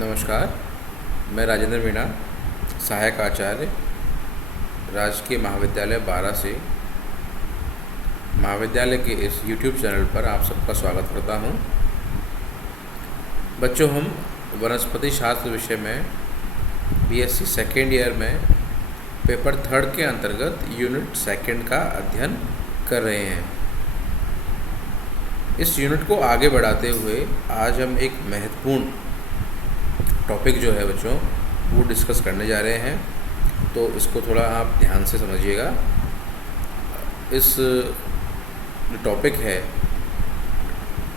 नमस्कार। मैं राजेंद्र मीणा, सहायक आचार्य, राजकीय महाविद्यालय बारा से महाविद्यालय के इस YouTube चैनल पर आप सबका स्वागत करता हूं। बच्चों, हम वनस्पति शास्त्र विषय में BSc सेकेंड ईयर में पेपर थर्ड के अंतर्गत यूनिट सेकेंड का अध्ययन कर रहे हैं। इस यूनिट को आगे बढ़ाते हुए आज हम एक महत्वपूर्ण टॉपिक जो है बच्चों वो डिस्कस करने जा रहे हैं, तो इसको थोड़ा आप ध्यान से समझिएगा। इस जो टॉपिक है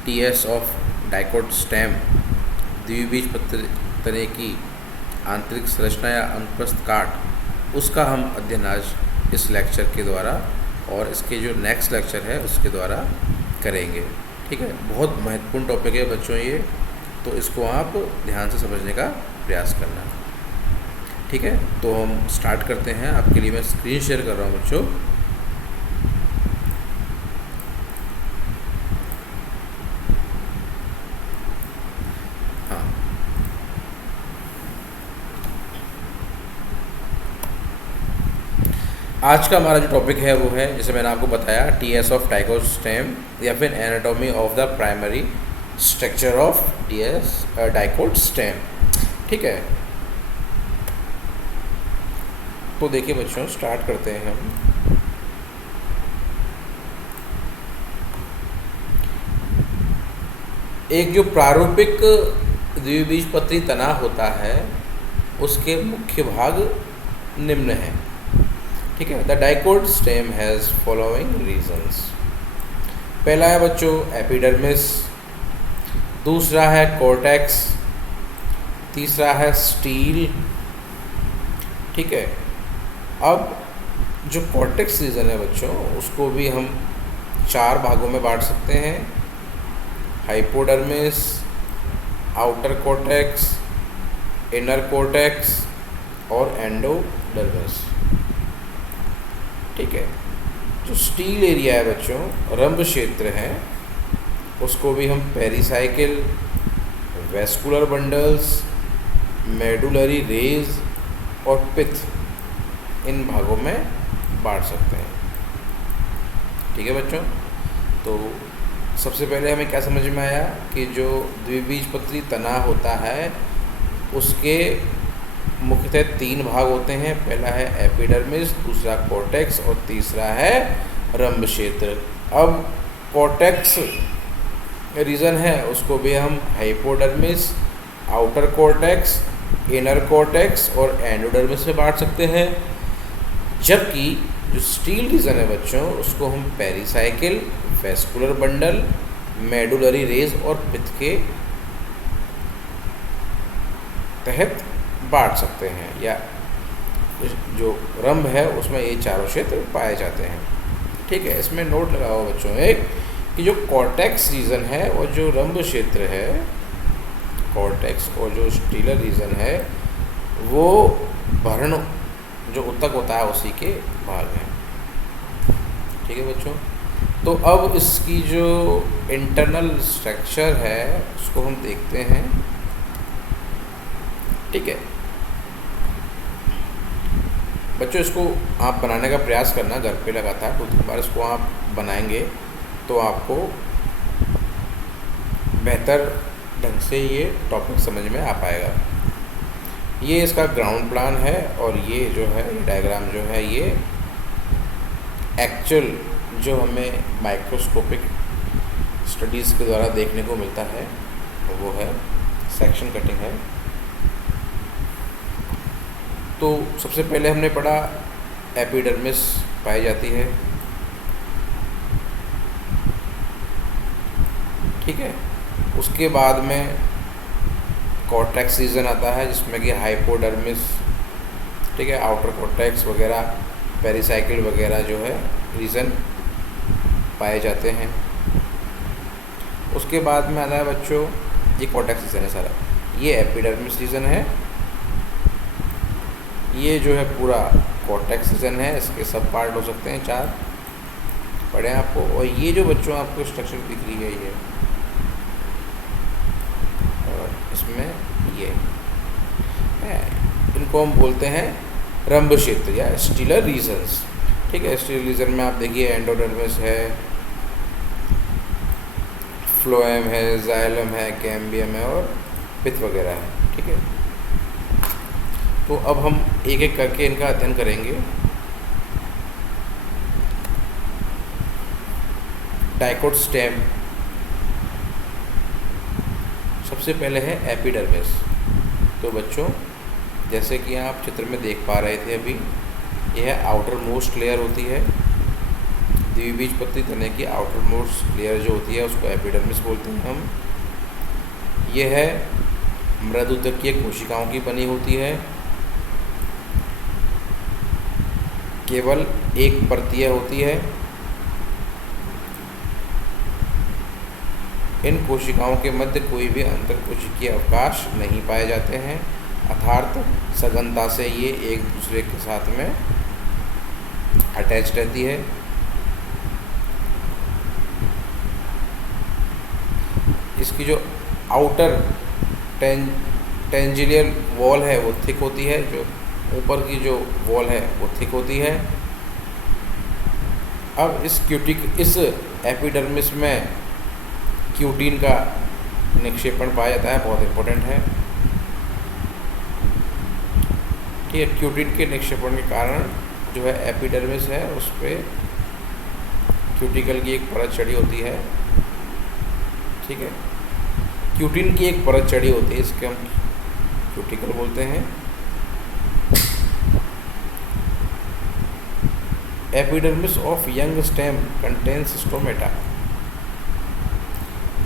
TS ऑफ डाइकोट स्टेम, द्विबीजपत्री तने की आंतरिक संरचना या अनुप्रस्थ काट, उसका हम अध्ययन आज इस लेक्चर के द्वारा और इसके जो नेक्स्ट लेक्चर है उसके द्वारा करेंगे। ठीक है, बहुत महत्वपूर्ण टॉपिक है बच्चों ये, तो इसको आप ध्यान से समझने का प्रयास करना। ठीक है, तो हम स्टार्ट करते हैं। आपके लिए मैं स्क्रीन शेयर कर रहा हूँ बच्चों। हाँ, आज का हमारा जो टॉपिक है वो है, जैसे मैंने आपको बताया, TS ऑफ डाइकोट स्टेम या फिर anatomy of the primary structure of TS dicot stem. ठीक है, तो देखिए बच्चों, स्टार्ट करते हैं हम। एक जो प्रारूपिक द्विबीजपत्री तना होता है उसके मुख्य भाग निम्न हैं। ठीक है, the dicot stem has following reasons. पहला है बच्चों एपिडर्मिस, दूसरा है कॉर्टेक्स, तीसरा है स्टील। ठीक है, अब जो कॉर्टेक्स रीजन है बच्चों उसको भी हम चार भागों में बांट सकते हैं: hypodermis, outer cortex, inner cortex और एंडोडर्मिस। ठीक है, जो स्टील एरिया है बच्चों, रंभ क्षेत्र है, उसको भी हम pericycle, vascular bundles, medullary rays और पित्त, इन भागों में बांट सकते हैं। ठीक है बच्चों, तो सबसे पहले हमें क्या समझ में आया कि जो द्विबीजपत्री तना होता है उसके मुख्यतः तीन भाग होते हैं। पहला है एपिडर्मिस, दूसरा कॉर्टेक्स और तीसरा है रंभ क्षेत्र। अब कॉर्टेक्स रीजन है उसको भी हम hypodermis, outer cortex, inner cortex और एंडोडर्मिस में बांट सकते हैं। जबकि जो स्टील रीजन है बच्चों उसको हम pericycle, vascular bundle, medullary rays और पित्त के तहत बांट सकते हैं, या जो रंभ है उसमें ये चारों क्षेत्र पाए जाते हैं। ठीक है, इसमें नोट लगाओ बच्चों एक कि जो कॉर्टेक्स रीजन है और जो रंभ क्षेत्र है, कॉर्टेक्स और जो स्टीलर रीजन है, वो भरण जो उत्तक होता है उसी के भाग हैं। ठीक है बच्चों, तो अब इसकी जो इंटरनल स्ट्रक्चर है उसको हम देखते हैं। ठीक है बच्चों, इसको आप बनाने का प्रयास करना घर पे लगातार, तो एक बार इसको आप बनाएंगे तो आपको बेहतर ढंग से ये टॉपिक समझ में आ पाएगा। ये इसका ग्राउंड प्लान है और ये जो है ये डायग्राम जो है ये एक्चुअल जो हमें माइक्रोस्कोपिक स्टडीज़ के द्वारा देखने को मिलता है वो है सेक्शन कटिंग है। तो सबसे पहले हमने पढ़ा एपिडर्मिस पाई जाती है। ठीक है, उसके बाद में कॉर्टेक्स रीजन आता है जिसमें कि हाइपोडर्मिस, ठीक है, आउटर कॉर्टेक्स वगैरह, पेरिसाइकिल वगैरह जो है रीजन पाए जाते हैं। उसके बाद में आता है बच्चों ये कॉर्टेक्स रीजन है सारा, ये एपिडर्मिस रीजन है, ये जो है पूरा कॉर्टेक्स रीजन है, इसके सब पार्ट हो सकते हैं, चार पढ़े आपको। और ये जो बच्चों आपको स्ट्रक्चर दिख रही है ये, और इसमें ये है, इनको हम बोलते हैं रंभ क्षेत्र या स्टीलर रीजन्स। ठीक है, स्टीलर रीजन में आप देखिए एंडोडर्मिस है, फ्लोएम है, जाइलम है, कैम्बियम है और पित्त वगैरह है। ठीक है, तो अब हम एक एक करके इनका अध्ययन करेंगे। डाइकोट स्टेम, सबसे पहले है एपिडर्मिस। तो बच्चों जैसे कि आप चित्र में देख पा रहे थे अभी, यह आउटर मोस्ट लेयर होती है, द्विबीजपत्री तने की आउटर मोस्ट लेयर जो होती है उसको एपिडर्मिस बोलते हैं हम। यह है मृदुतकीय कोशिकाओं की बनी होती है, केवल एक परतीय होती है। इन कोशिकाओं के मध्य कोई भी अंतरकोशिकीय अवकाश नहीं पाए जाते हैं, अर्थात सघनता से ये एक दूसरे के साथ में अटैच रहती है। इसकी जो आउटर टेंजिलियल वॉल है वो थिक होती है, जो ऊपर की जो वॉल है वो थिक होती है। अब इस एपिडर्मिस में क्यूटीन का निक्षेपण पाया जाता है, बहुत इम्पोर्टेंट है। ठीक है, क्यूटीन के निक्षेपण के कारण जो है एपिडर्मिस है उस पर क्यूटिकल की एक परत चढ़ी होती है। ठीक है, क्यूटीन की एक परत चढ़ी होती है, इसके हम क्यूटिकल बोलते हैं। Epidermis of young stem contains stomata,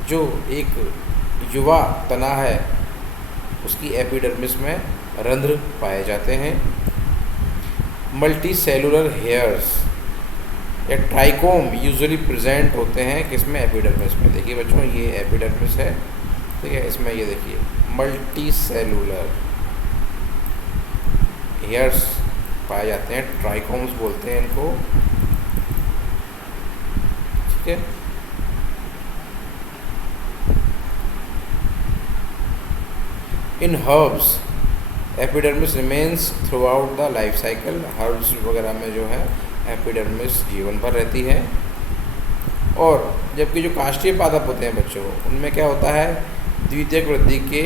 जो एक युवा तना है उसकी एपिडर्मिस में रंध्र पाए जाते हैं। मल्टी सेलुलर हेयर्स या ट्राइकोम यूजुअली प्रेजेंट होते हैं किसमें, एपिडर्मिस में। देखिए बच्चों ये एपिडर्मिस है, ठीक है, इसमें ये देखिए मल्टी सेलुलर हेयर्स पाए जाते हैं, ट्राइकोम्स बोलते हैं इनको। ठीक है, in herbs epidermis remains throughout the life cycle. Herbs वगैरह में जो है एपिडर्मिस जीवन भर रहती है। और जबकि जो काष्ठीय पादप होते हैं बच्चों, उनमें क्या होता है, द्वितीयक वृद्धि के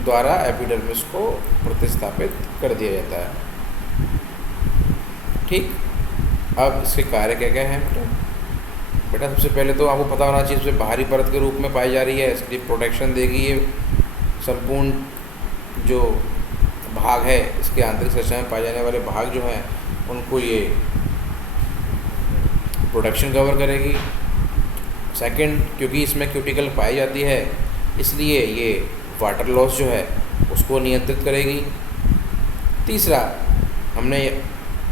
द्वारा एपिडर्मिस को प्रतिस्थापित कर दिया जाता है। ठीक, अब इसके कार्य क्या क्या हैं बेटा? सबसे पहले तो आपको पता होना चाहिए, इसमें बाहरी परत के रूप में पाई जा रही है, इसकी प्रोटेक्शन देगी। ये संपूर्ण जो भाग है इसके आंतरिक संरचना में पाए जाने वाले भाग जो हैं उनको ये प्रोटेक्शन कवर करेगी। सेकंड, क्योंकि इसमें क्यूटिकल पाई जाती है इसलिए ये वाटर लॉस जो है उसको नियंत्रित करेगी। तीसरा, हमने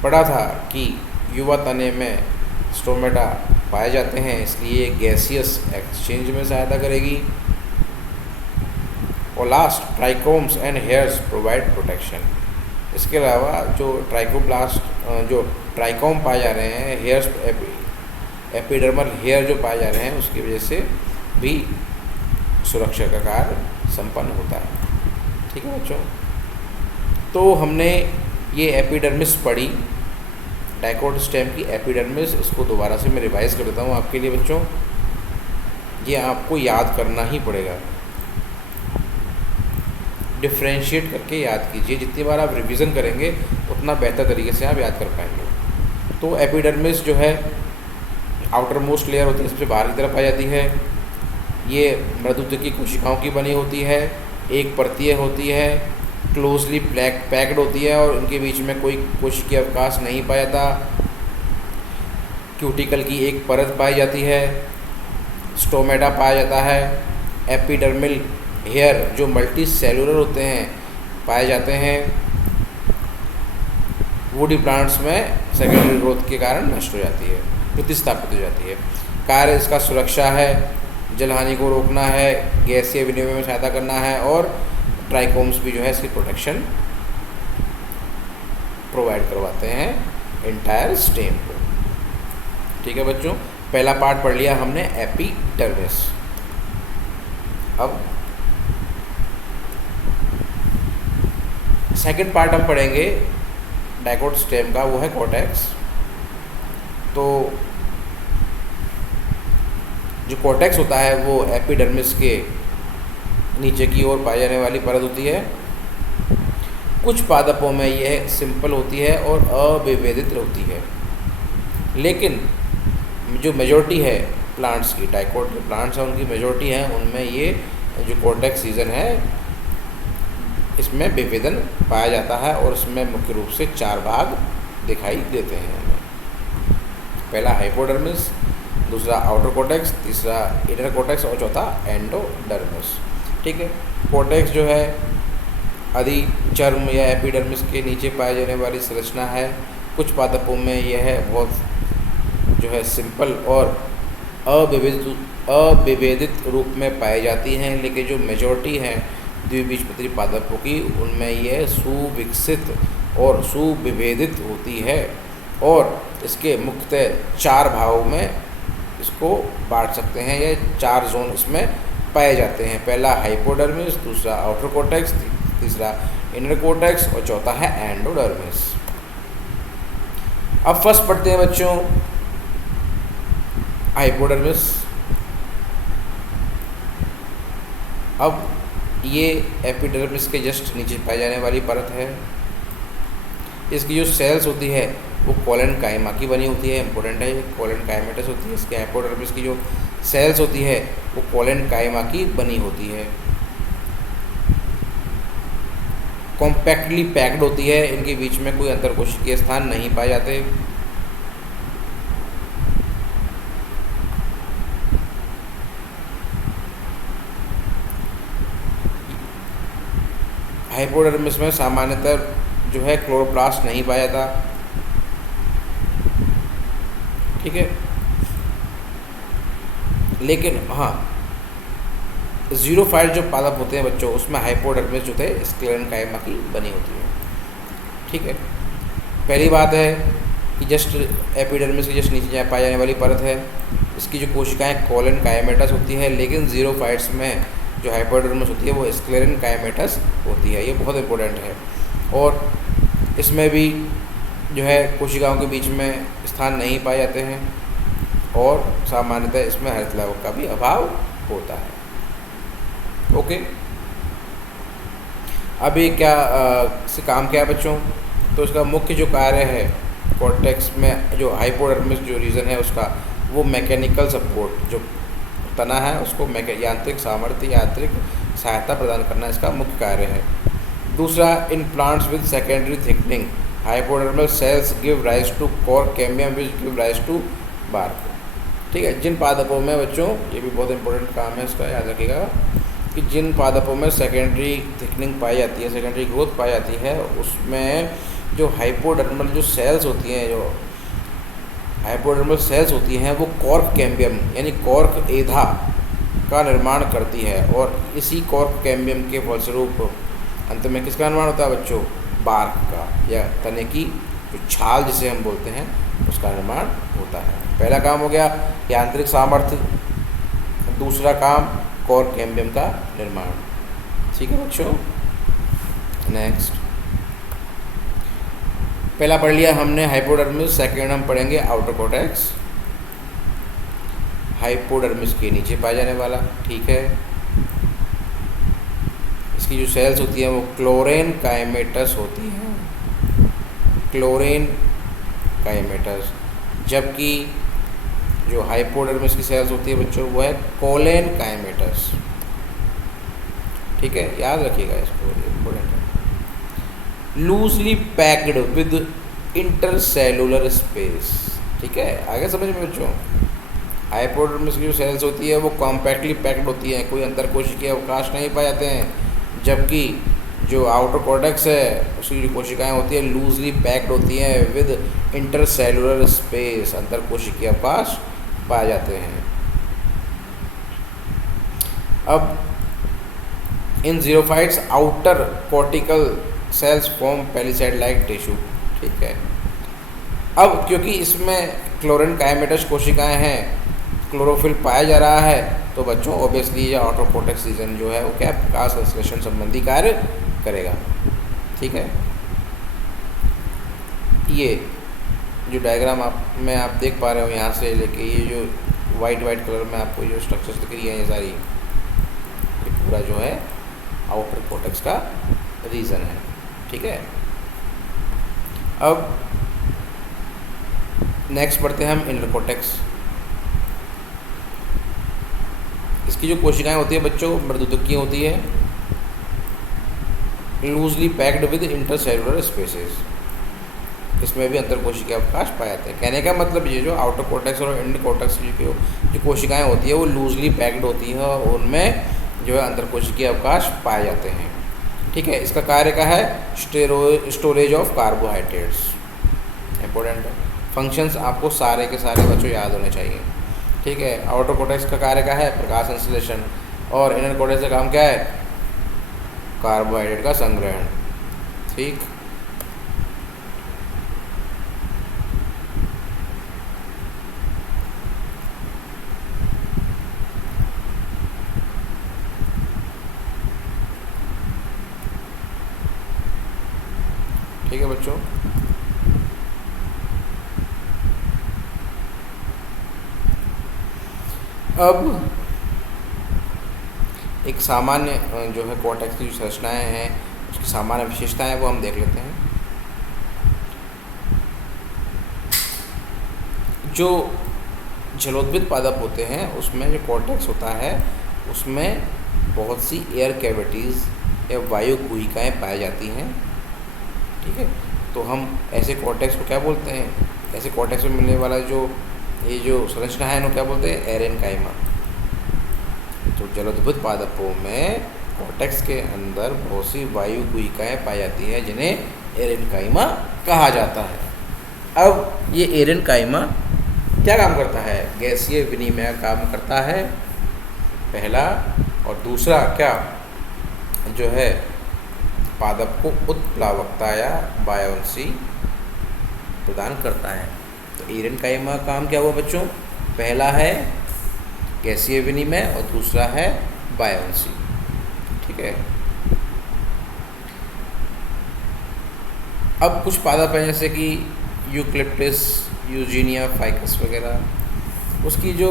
पढ़ा था कि युवा तने में स्टोमेटा पाए जाते हैं, इसलिए गैसियस एक्सचेंज में सहायता करेगी। और last, trichomes and hairs provide protection. इसके अलावा जो ट्राइकोम पाए जा रहे हैं, हेयर्स एपिडर्मल हेयर जो पाए जा रहे हैं, उसकी वजह से भी सुरक्षा का कार्य संपन्न होता है। ठीक है बच्चों, तो हमने ये एपिडर्मिस पढ़ी, डाइकोट स्टेम की एपिडर्मिस। इसको दोबारा से मैं रिवाइज कर देता हूँ आपके लिए बच्चों, ये आपको याद करना ही पड़ेगा, डिफ्रेंशिएट करके याद कीजिए। जितनी बार आप रिवीजन करेंगे उतना बेहतर तरीके से आप याद कर पाएंगे। तो एपिडर्मिस जो है आउटर मोस्ट लेयर होती है, सबसे बाहर की तरफ आ जाती है। ये मृदुतकीय कोशिकाओं की बनी होती है, एक परतीय होती है, क्लोजली पैक्ड होती है और इनके बीच में कोई कोशिकीय अवकाश नहीं पाया जाता। क्यूटिकल की एक परत पाई जाती है, स्टोमेटा पाया जाता है, एपिडर्मल हेयर जो मल्टी सेलुलर होते हैं पाए जाते हैं। वुडी प्लांट्स में सेकेंडरी ग्रोथ के कारण नष्ट हो जाती है, प्रतिस्थापित हो जाती है। कार्य इसका सुरक्षा है, जलहानि को रोकना है, गैसीय विनिमय में सहायता करना है और ट्राइकोम्स भी जो है इसकी प्रोटेक्शन प्रोवाइड करवाते हैं एंटायर स्टेम को। ठीक है बच्चों, पहला पार्ट पढ़ लिया हमने एपिडर्मिस। अब सेकंड पार्ट हम पढ़ेंगे डाइकोट स्टेम का, वो है कॉर्टेक्स। तो जो कॉर्टेक्स होता है वो एपिडर्मिस के नीचे की ओर पाई जाने वाली परत होती है। कुछ पादपों में यह सिंपल होती है और अविभेदित होती है, लेकिन जो मेजॉरिटी है प्लांट्स की, डाइकोट के प्लांट्स हैं उनकी मेजॉरिटी है, उनमें ये जो कॉर्टेक्स रीजन है इसमें विभेदन पाया जाता है और इसमें मुख्य रूप से 4 भाग दिखाई देते हैं हमें। पहला हाइपोडर्मिस, दूसरा आउटर कॉर्टेक्स, तीसरा इनर कॉर्टेक्स और चौथा एंडोडर्मिस। ठीक है। कॉर्टेक्स जो है अधिचर्म या एपिडर्मिस के नीचे पाई जाने वाली संरचना है। कुछ पादपों में यह है जो है सिंपल और अविभेदित रूप में पाई जाती हैं, लेकिन जो मेजॉरिटी हैं द्विबीजपत्री पादपों की, उनमें यह सुविकसित और सुविभेदित होती है और इसके मुख्यतः 4 भागों में इसको बांट सकते हैं। ये 4 जोन इसमें पाए जाते हैं। पहला हाइपोडर्मिस, दूसरा आउटर कॉर्टेक्स, तीसरा इनर कॉर्टेक्स और चौथा है एंडोडर्मिस। अब फर्स्ट पढ़ते हैं बच्चों हाइपोडर्मिस। अब ये एपिडर्मिस के जस्ट नीचे पाई जाने वाली परत है। इसकी जो सेल्स होती है वो कोलन काइमा की बनी होती है। इंपॉर्टेंट है, ये कोलन काइमेटस होती है। इसके हाइपोडर्मिस की जो सेल्स होती है वो कोलन काइमा की बनी होती है। कॉम्पैक्टली पैक्ड होती है, इनके बीच में कोई अंतरकोशिकीय स्थान नहीं पाए जाते। हाइपोडर्मिस में सामान्यतः जो है क्लोरोप्लास्ट नहीं पाया जाता। ठीक है। लेकिन हाँ, ज़ीरोफाइट जो पादप होते हैं बच्चों, उसमें हाइपोडर्मिस जो थे स्क्लेरन काइमा की बनी होती है। ठीक है। पहली बात है कि जस्ट एपिडर्मिस के जस्ट नीचे पाई जाने वाली परत है, इसकी जो कोशिकाएं कोलन काइमेटस होती है, लेकिन ज़ीरोफाइट्स में जो हाइपोडर्मिस होती है वो स्क्लेरन काइमेटस होती है। ये बहुत इंपॉर्टेंट है। और इसमें भी जो है कोशिकाओं के बीच में स्थान नहीं पाए जाते हैं और सामान्यतः इसमें हरित लवक का भी अभाव होता है। ओके। अभी क्या से काम क्या है बच्चों? तो इसका मुख्य जो कार्य है कॉर्टेक्स में, जो हाइपोडर्मिस जो रीजन है उसका, वो मैकेनिकल सपोर्ट, जो तना है उसको यांत्रिक सामर्थ्य, यांत्रिक सहायता प्रदान करना इसका मुख्य कार्य है। दूसरा, in plants with secondary thickening hypodermal cells give rise to cork cambium which give rise to bark. ठीक है। जिन पादपों में बच्चों, ये भी बहुत इंपॉर्टेंट काम है इसका, याद रखिएगा कि जिन पादपों में सेकेंडरी थिकनिंग पाई जाती है, सेकेंडरी ग्रोथ पाई जाती है, उसमें जो हाइपोडर्मल जो सेल्स होती हैं, जो हाइपोडर्मल सेल्स होती हैं, वो कॉर्क कैम्बियम यानी कॉर्क एधा का निर्माण करती है और इसी कॉर्क कैम्बियम के फलस्वरूप अंत में किसका निर्माण होता है बच्चों? बार्क का, या तने की जो छाल जिसे हम बोलते हैं उसका निर्माण होता है। पहला काम हो गया यांत्रिक सामर्थ्य, दूसरा काम कॉर्क कैम्बियम का निर्माण। ठीक है बच्चों। नेक्स्ट, पहला पढ़ लिया हमने हाइपोडर्मिस, सेकेंड हम पढ़ेंगे आउटर कॉर्टेक्स। हाइपोडर्मिस के नीचे पाया जाने वाला। ठीक है। इसकी जो सेल्स होती हैं वो क्लोरेन काइमेटस होती हैं, क्लोरेन काइमेटस, जबकि जो हाइपोडर्मिस की सेल्स होती है बच्चों वो है कोलेन काइमेटस। ठीक है, याद रखिएगा इसको, इम्पोर्टेंट है। Loosely packed with intercellular space. ठीक है, आगे समझ में बच्चों। हाइपोडर्मिस की जो सेल्स होती है वो कॉम्पैक्टली पैक्ड होती हैं, कोई अंतरकोशिकीय अवकाश नहीं पाए जाते हैं, जबकि जो आउटर कॉर्टेक्स है उसकी जो कोशिकाएं होती हैं लूजली पैक्ड होती हैं विद इंटरसेलुलर स्पेस, अंतरकोशिकीय अवकाश पाए जाते हैं। अब in xerophytes outer cortical cells form palisade like tissue. ठीक है। अब क्योंकि इसमें क्लोरेन काइमेटस कोशिकाएं हैं, क्लोरोफिल पाया जा रहा है, तो बच्चों ऑब्वियसली ये आउटर कॉर्टेक्स रीजन जो है वो क्या प्रकाश संश्लेषण संबंधी कार्य करेगा। ठीक है। ये जो डायग्राम आप देख पा रहे हो यहाँ से लेके ये जो वाइट कलर में आपको जो स्ट्रक्चर्स दिख रही है ये सारी, ये पूरा जो है आउटर कॉर्टेक्स का रीजन है। ठीक है, अब नेक्स्ट बढ़ते हैं हम इनर कॉर्टेक्स। इसकी जो कोशिकाएं होती है बच्चों मृदुतकीय होती है, loosely packed with intercellular spaces. इसमें भी अंतर कोशिकीय अवकाश पाए जाते हैं। कहने का मतलब ये जो आउटर कॉर्टेक्स और इनर कॉर्टेक्स की जो कोशिकाएं होती है वो लूजली पैक्ड होती है और उनमें जो है अंतर कोशिकीय अवकाश पाए जाते हैं। ठीक है, इसका कार्य क्या है? Storage of carbohydrates. इंपॉर्टेंट है, फंक्शंस आपको सारे के सारे बच्चों याद होने चाहिए। ठीक है, आउटर कॉर्टेक्स का कार्य क्या है? प्रकाश संश्लेषण। और इनर कॉर्टेक्स का काम क्या है? कार्बोहाइड्रेट का संग्रहण। ठीक, ठीक है बच्चों। अब एक सामान्य जो है कॉर्टेक्स की जो संरचनाएं हैं उसकी सामान्य विशेषताएं वो हम देख लेते हैं। जो जलोद्भिद पादप होते हैं उसमें जो कॉर्टेक्स होता है उसमें बहुत सी एयर कैविटीज़ या वायु गुहिकाएँ पाई जाती हैं। ठीक है, तो हम ऐसे कॉर्टेक्स को क्या बोलते हैं? ऐसे कॉर्टेक्स में मिलने वाला जो ये जो संरचना है इनको क्या बोलते हैं? एरेनकाइमा। तो जलोद्भिद पादपों में कॉर्टेक्स के अंदर बहुत सी वायु गुहिकाएँ पाई जाती हैं जिन्हें एरेनकाइमा कहा जाता है। अब ये एरेनकाइमा क्या काम करता है? गैसीय विनिमय काम करता है पहला, और दूसरा क्या जो है पादप को उत्प्लावकता या बायोन्सी प्रदान करता है। तो एरेनकाइमा का काम क्या हुआ बच्चों? पहला है गैसीय विनिमय और दूसरा है बायोन्सी। ठीक है, अब कुछ पादप हैं जैसे कि यूकलिप्टस, यूजीनिया, फाइकस वगैरह, उसकी जो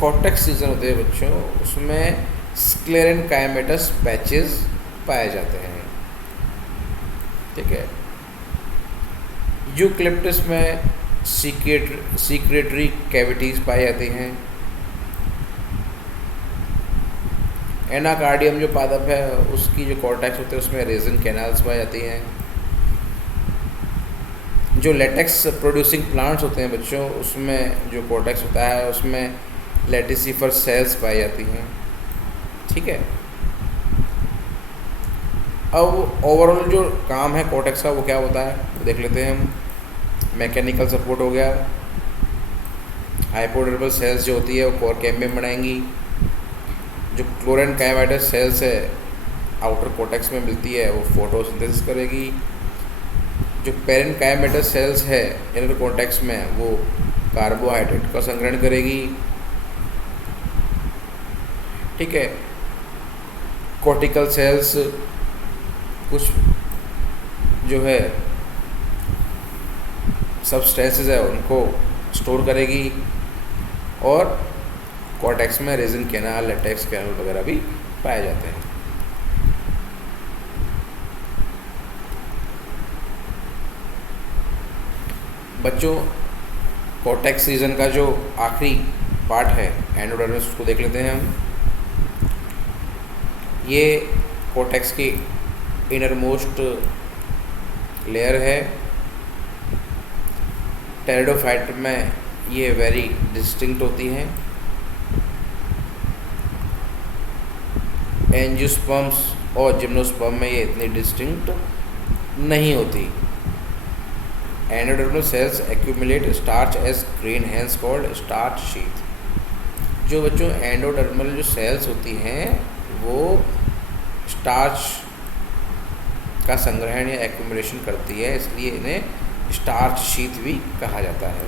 कॉर्टेक्स रीजन होते हैं बच्चों उसमें स्क्लेरेनकाइमेटस पैचेस पाए जाते हैं। ठीक है, यूकलिप्टस में सीक्रेटरी कैविटीज़ पाई जाती हैं। एनाकार्डियम जो पादप है उसकी जो कॉर्टेक्स होते हैं उसमें रेजिन कैनाल्स पाई जाती हैं। जो लेटेक्स प्रोड्यूसिंग प्लांट्स होते हैं बच्चों उसमें जो कॉर्टेक्स होता है उसमें लेटिसिफर सेल्स पाई जाती हैं। ठीक है, अब ओवरऑल जो काम है कॉर्टेक्स का वो क्या होता है वो देख लेते हैं हम। मैकेनिकल सपोर्ट हो गया, हाइपोडर्मल सेल्स जो होती है वो कोर कैम्बियम बनाएंगी। जो क्लोरेनकाइमेटस सेल्स है आउटर कॉर्टेक्स में मिलती है वो फोटोसिंथेसिस करेगी। जो पेरेनकाइमेटस सेल्स है इनर कॉर्टेक्स में वो कार्बोहाइड्रेट का संग्रहण करेगी। ठीक है, कॉर्टिकल सेल्स कुछ जो है सब्सटेंसेस है उनको स्टोर करेगी और कॉर्टेक्स में रेजिन कैनाल, लेटेक्स कैनाल वगैरह भी पाए जाते हैं। बच्चों कॉर्टेक्स रीजन का जो आखिरी पार्ट है एंडोडर्मिस उसको देख लेते हैं हम। ये कॉर्टेक्स की इनर मोस्ट लेयर है। टेरिडोफाइट में ये वेरी डिस्टिंक्ट होती हैं। एंजियोस्पर्म्स और जिम्नोस्पर्म में ये इतनी डिस्टिंक्ट नहीं होती। Endodermal cells accumulate starch as grain, hence called starch sheath. जो बच्चों एंडोडर्मल जो सेल्स होती हैं वो स्टार्च का संग्रहण या एक्यूमुलेशन करती है, इसलिए इन्हें स्टार्च शीथ भी कहा जाता है।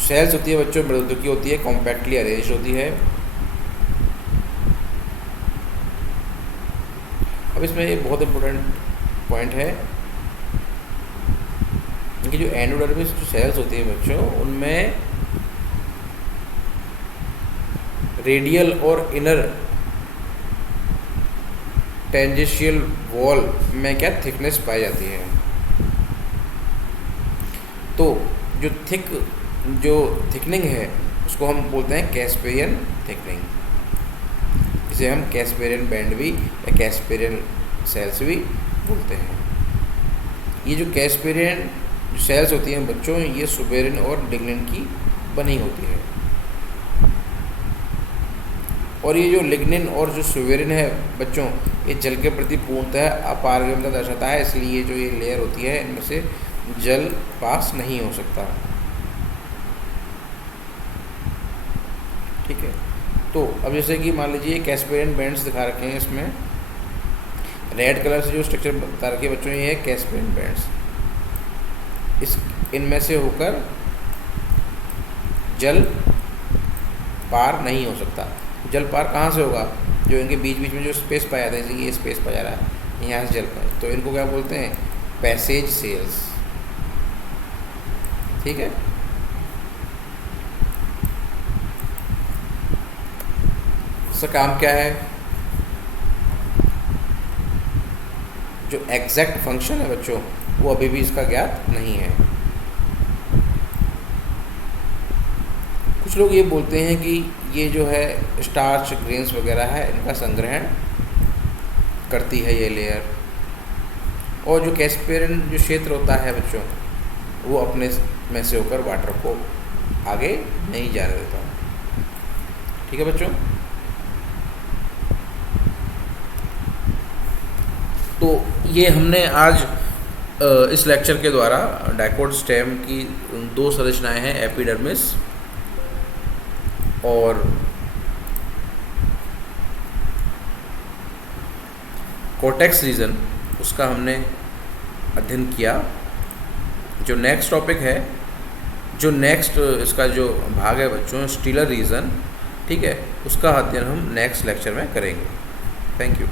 सेल्स होती है बच्चों मृदुकी होती है, कॉम्पैक्टली अरेंज होती है। अब इसमें एक बहुत इम्पोर्टेंट पॉइंट है कि जो एंडोडर्मिस जो सेल्स होती है बच्चों, उनमें रेडियल और इनर टेंजेंशियल वॉल में क्या थिकनेस पाई जाती है। तो जो थिकनिंग है उसको हम बोलते हैं कैस्पेरियन थिकनिंग, इसे हम कैस्पेरियन बैंड भी या कैस्पेरियन सेल्स भी बोलते हैं। ये जो कैस्पेरियन सेल्स होती हैं बच्चों, ये सुबेरिन और लिग्निन की बनी होती है। और ये जो लिग्निन और जो सुबेरिन है बच्चों, ये जल के प्रति पूर्णतः अपारगम्यता दर्शाता है, इसलिए जो ये लेयर होती है इनमें से जल पास नहीं हो सकता। ठीक है, तो अब जैसे कि मान लीजिए कैस्पेरियन बैंड्स दिखा रखे हैं, इसमें रेड कलर से जो स्ट्रक्चर बता रखे हैं बच्चों, ये है कैस्पेरियन बैंड्स। इनमें से होकर जल पार नहीं हो सकता। जल पार कहाँ से होगा? जो इनके बीच बीच में जो स्पेस पाया जाता है, जैसे ये स्पेस पाया जा रहा है, यहाँ से जल पाए, तो इनको क्या बोलते हैं? Passage sales. ठीक है, इसका काम क्या है? जो एग्जैक्ट फंक्शन है बच्चों, वो अभी भी इसका ज्ञात नहीं है। कुछ लोग ये बोलते हैं कि ये जो है स्टार्च ग्रेन्स वगैरह है, इनका संग्रहण करती है ये लेयर, और जो कैस्पेरियन जो क्षेत्र होता है बच्चों, वो अपने में से होकर वाटर को आगे नहीं जाने देता। ठीक है बच्चों, तो ये हमने आज इस लेक्चर के द्वारा डाइकोट स्टेम की 2 संरचनाएं हैं, एपिडर्मिस और कोर्टेक्स रीजन, उसका हमने अध्ययन किया। जो नेक्स्ट टॉपिक है, जो नेक्स्ट इसका जो भाग है बच्चों, स्टीलर रीजन, ठीक है, उसका अध्ययन हम नेक्स्ट लेक्चर में करेंगे। Thank you.